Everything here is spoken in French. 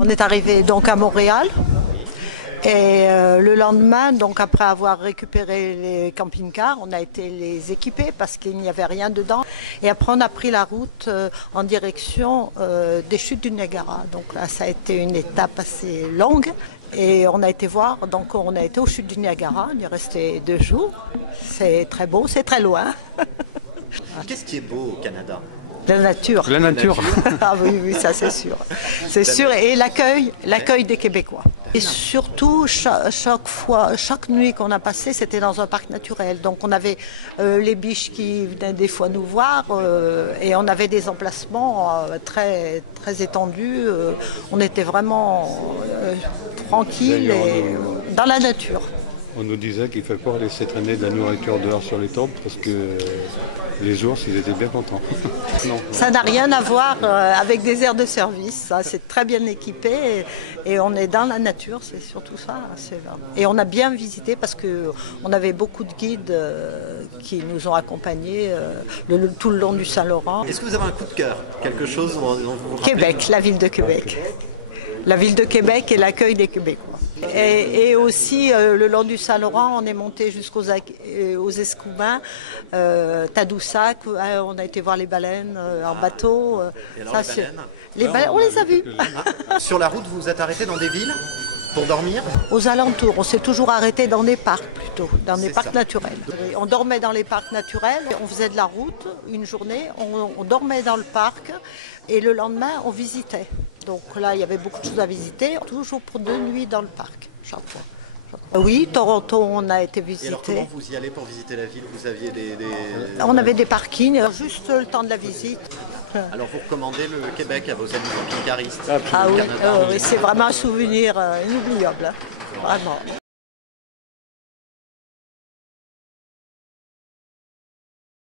On est arrivé donc à Montréal et le lendemain, donc après avoir récupéré les camping-cars, on a été les équiper parce qu'il n'y avait rien dedans. Et après on a pris la route en direction des chutes du Niagara. Donc là ça a été une étape assez longue. Et on a été voir, donc on a été aux chutes du Niagara, on y est resté 2 jours. C'est très beau, c'est très loin. Qu'est-ce qui est beau au Canada? La nature. La nature. Ah oui, oui, ça c'est sûr. C'est sûr. Et l'accueil des Québécois. Et surtout, chaque nuit qu'on a passée, c'était dans un parc naturel. Donc on avait les biches qui venaient des fois nous voir et on avait des emplacements très, très étendus. On était vraiment tranquille et dans la nature. On nous disait qu'il ne fallait pas laisser traîner de la nourriture dehors sur les tombes parce que les ours, ils étaient bien contents. Non. Ça n'a rien à voir avec des aires de service. C'est très bien équipé et on est dans la nature, c'est surtout ça. Et on a bien visité parce qu'on avait beaucoup de guides qui nous ont accompagnés tout le long du Saint-Laurent. Est-ce que vous avez un coup de cœur? Quelque chose dont vous vous rappelez? Québec, la ville de Québec. La ville de Québec et l'accueil des Québécois. Et aussi, le long du Saint-Laurent, on est monté jusqu'aux Escoubins, Tadoussac, on a été voir les baleines en bateau. Et alors, Ça, les baleines? On les a vues. Sur la route, vous vous êtes arrêté dans des villes pour dormir? Aux alentours, on s'est toujours arrêté dans des parcs plutôt, dans des parcs ça. naturels. On dormait dans les parcs naturels, on faisait de la route une journée, on dormait dans le parc et le lendemain, on visitait. Donc là, il y avait beaucoup de choses à visiter, toujours pour 2 nuits dans le parc, chaque fois. Oui, Toronto, on a été visiter. Et alors comment vous y allez pour visiter la ville? Vous aviez On avait des parkings, juste le temps de la visite. Alors vous recommandez le Québec à vos amis camping-caristes? Ah Le oui, Canada, oui, c'est vraiment un souvenir inoubliable, hein, vraiment.